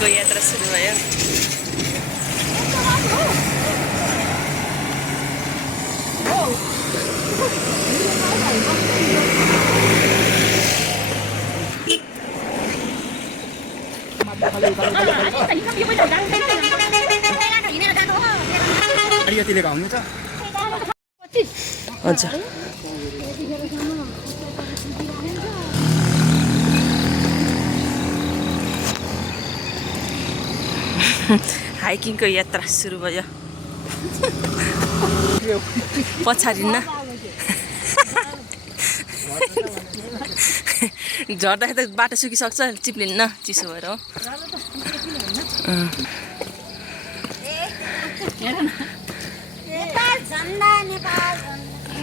हाइकिङको यात्रा सुरु भयो। हजुर हाइकिङको यात्रा सुरु भयो। पछाडिन्न झर्दाखेरि त बाटो सुकिसक्छ, चिप्लिन्न चिसो भएर हो।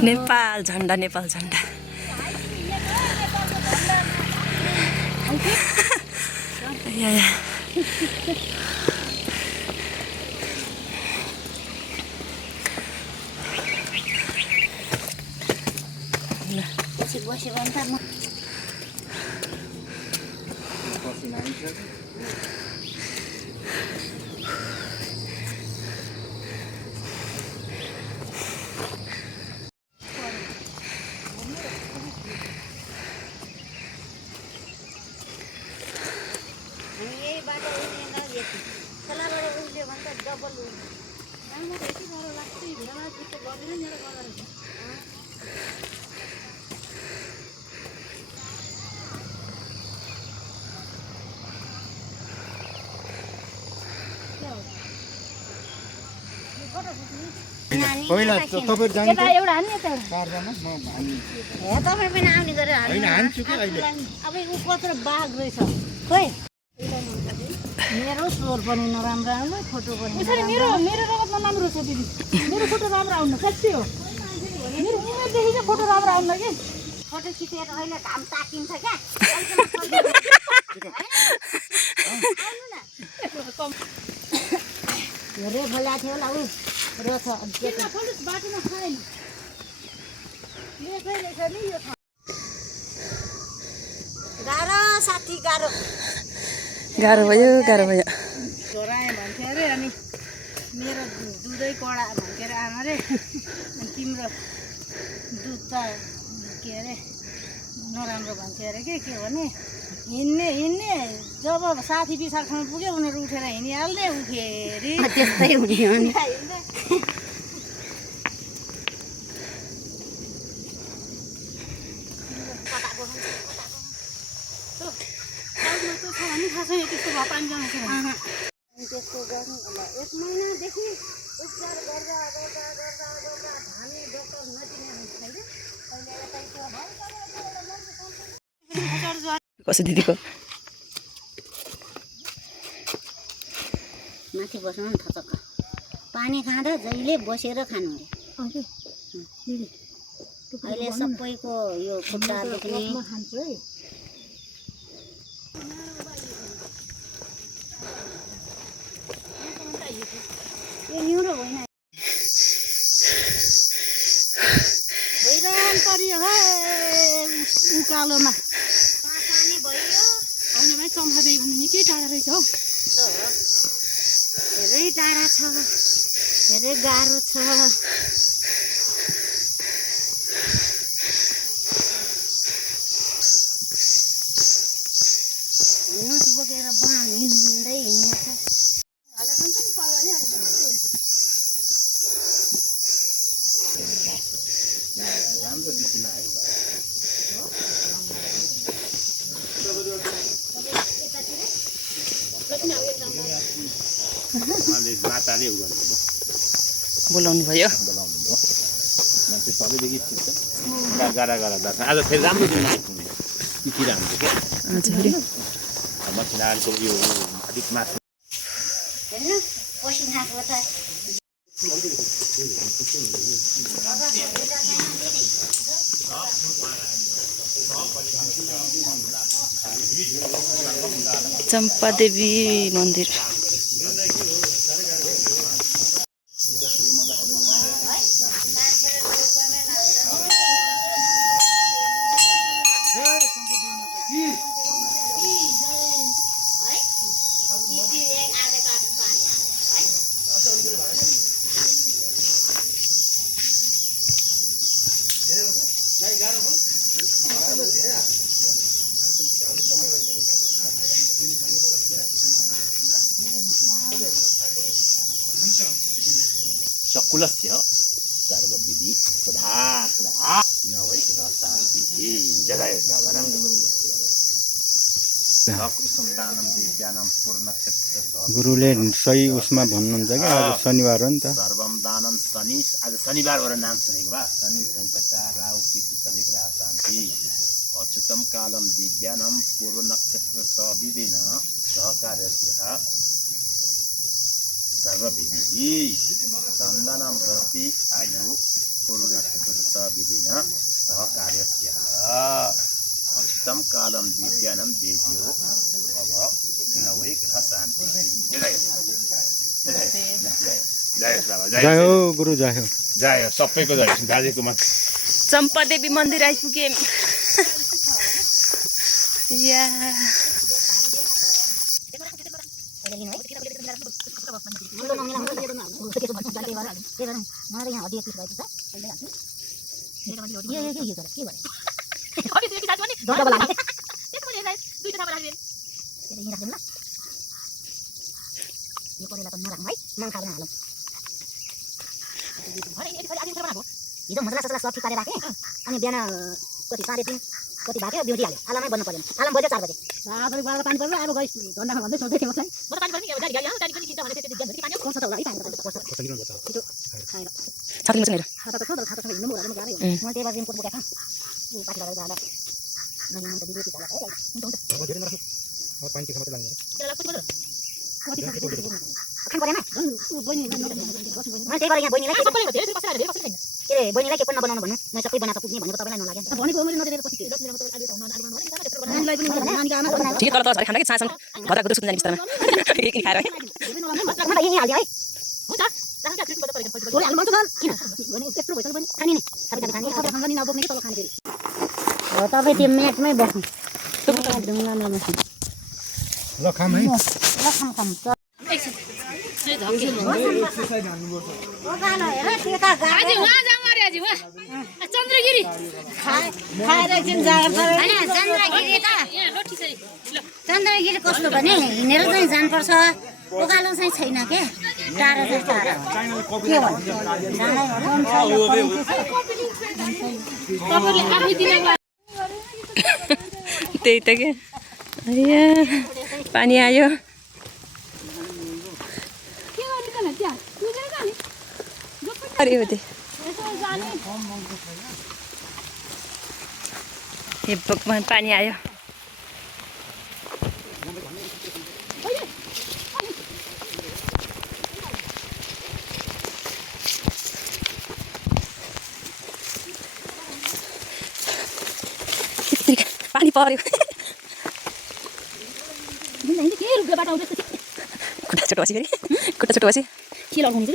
नेपाल झन्डा, नेपाल झन्डा। पहिला तपाईहरु जानु एउटा हान्ने त कारजामा म हामी हे तपाई पनि आउने गरे हाल्नु हैन हान्छु कि अहिले अब यो कत्रो बाघ रहेछ खोइ मेरो स्वर पनि नराम्रो आउनु फोटो पनि यसरी मेरो रगतमा राम्रो छ दिदी मेरो फोटो राम्रो आउन साच्चै हो मेरो उमेरदेखि चाहिँ फोटो राम्रो आउन के फोटो खिचेर अहिले घाम ताकिन्छ क्या हेरे भला थियो होला उ रहेछ बाटोमा खाएन गाह्रो साथी गाह्रो गाह्रो भयो, गाह्रो भयो। छोराए भन्थ्यो अरे अनि मेरो दुधै कडा भन्थ्यो अरे आमा रे अनि तिम्रो दुध त के अरे नराम्रो भन्थ्यो अरे के भने हिँड्ने जब साथी पिछाडसम्म पुग्यो उनीहरू उठेर हिँडिहाल्ने उखेरी त्यस्तै हुने हो नि त्यस्तो गर्नु होला 1 महिनादेखि उपचार गर्दा धामी डक्टर नचिने छैन कसो दिदीको माथि बस्नु नि थचक्क पानी खाँदा जहिले बसेर खानु अरे अहिले सबैको यो खुट्टा दुख्ने खान्छु है यो न्युरो होइन हैरान परियो हे उकालोमा पानी भयो होइन भाइ चम्फादेवी भन्ने निकै टाढा रहेछ हौ धेरै टाढा छ धेरै गाह्रो छ नस बोकेर बाँध हिँड्दै हिँड्छ बोलाउनु भयो। मान्छे सबैदेखि गाह्रा दार्छ आज फेरि राम्रो दिन आइपुग्ने तितिर हाम्रो क्या मसिनाको यो अलिक माथि हेर्नु पसिनाको त चम्पादेवी मन्दिर सकुलस्य सर्वविधि सुधा सुधा नवै शान्ति जय जगन्नाथ सकुसन्तानं विद्यानं पूर्णक्षेत्र गुरुले सही उसमा भन्नुहुन्छ कि आज शनिबार हो नि त सर्वम दानम शनि आज शनिबार हो नाम सुनेको भा शनि शंकर राहु केतु सबै ग्रह शान्ति अच्युतम कालम दिव्यानम पूर्व नक्षत्र सविदेन सहकार्यस्य सर्वविधि चन्दनं प्रति आयु पूर्व नक्षत्र सविदेन सहकार्यस्य अच्युतम कालम दिव्यानम देव्यो अब नवै ग्रह शान्ति जय हो गुरु जय हो जय हो सबैको जय दाजुको मत चम्पादेवी मन्दिर आइपुगे या हिजो मसला ससला सब ठिक पारेर राखेँ अनि बिहान कति 3:30 कति भएको ड्युटी हाल्यो आलामै बन्नु परेन आलाम बज्यो 4 बजे आफै बाला पानी पर्छ अब गइस धन्दामा भन्दै सोच्दै थिएँ मलाई म त पानी पर्ने गाडी गाडी गाडी पनि किन्छ भने त्यति जन पानी कोर्छ त होला है पानी पर्छ छिटो खाएर छाती मसँग खाता त छ तर खाता छ हिँड्नु मोरा गाह्रै हो म त्यही बार रिमपोर्ट बोकेको ऊ पाछा लगाएर जाँदा मैले मन त बिग्रेको होला है अब धेरै नराख्नु अब पानी त्यसमा लाग्दैन त्यसलाई कति बज्यो खान परेन ऊ बहिनी मैले त्यही भएर यहाँ बहिनीलाई के पनि धेरै बसेर धेरै बसेर छैन के रे बहिनीलाई के पनि नबनाउनु भन्नु म सबै बनाएर पुग्ने भनेको तपाईलाई नलाग्यो भनेको मैले नदिएर पछि नानीलाई पनि नानीको आमा ठिकै तल तल झरे खाँदा कि छासँग घरको दुख सुन्न जाने बिस्तारमा एकदिन खाएर है म त यही हाल्दियो है हुन्छ राख्नु चाहिँ बज्यो परेन छोरी हाल्नु भन्छ सर किन भने त्यत्रो भइसक्यो पनि खानी नि सबै खानी सबै खान्छ नि नबोक्ने कि तल खाने फेरि हो तपाईँ त्यो म्याटमै बस्नु ढुङ्गामा बस्नु ल खाम है ल खाम चन्द्रगिरी खाएर एकछिन जाँगर चन्द्रगिरी त चन्द्रगिरी कस्तो भने हिँडेर चाहिँ जानुपर्छ उकालो चाहिँ छैन के टाढो चाहिँ टाढो के त्यही त के पानी आयो अरे हो त्यो हे भगवान पानी आयो पानी पर्यो खुट्टा छोटो बसी फेरि खुट्टा छोटो बसी के लगाउनु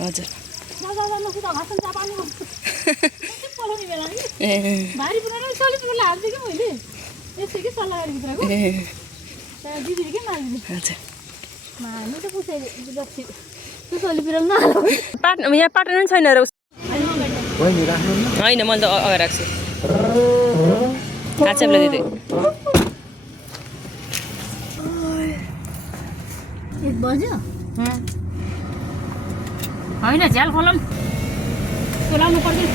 हजुर भारी पुरा सलिसले हाल्थेँ कि मैले यस्तै कि सल्लाह गरेको दिदीले के माग्नु हजुर माग्नु त पुछे त्यो सली पिरल नहाल्नु यहाँ पार्टनर पनि छैन र बहिनी राख्नु न होइन मैले त अगाडि राख्छु थाहा छ मलाई दिदी 1 बज्यो होइन झ्याल खोलौँ त्यो लाउनु पर्दैन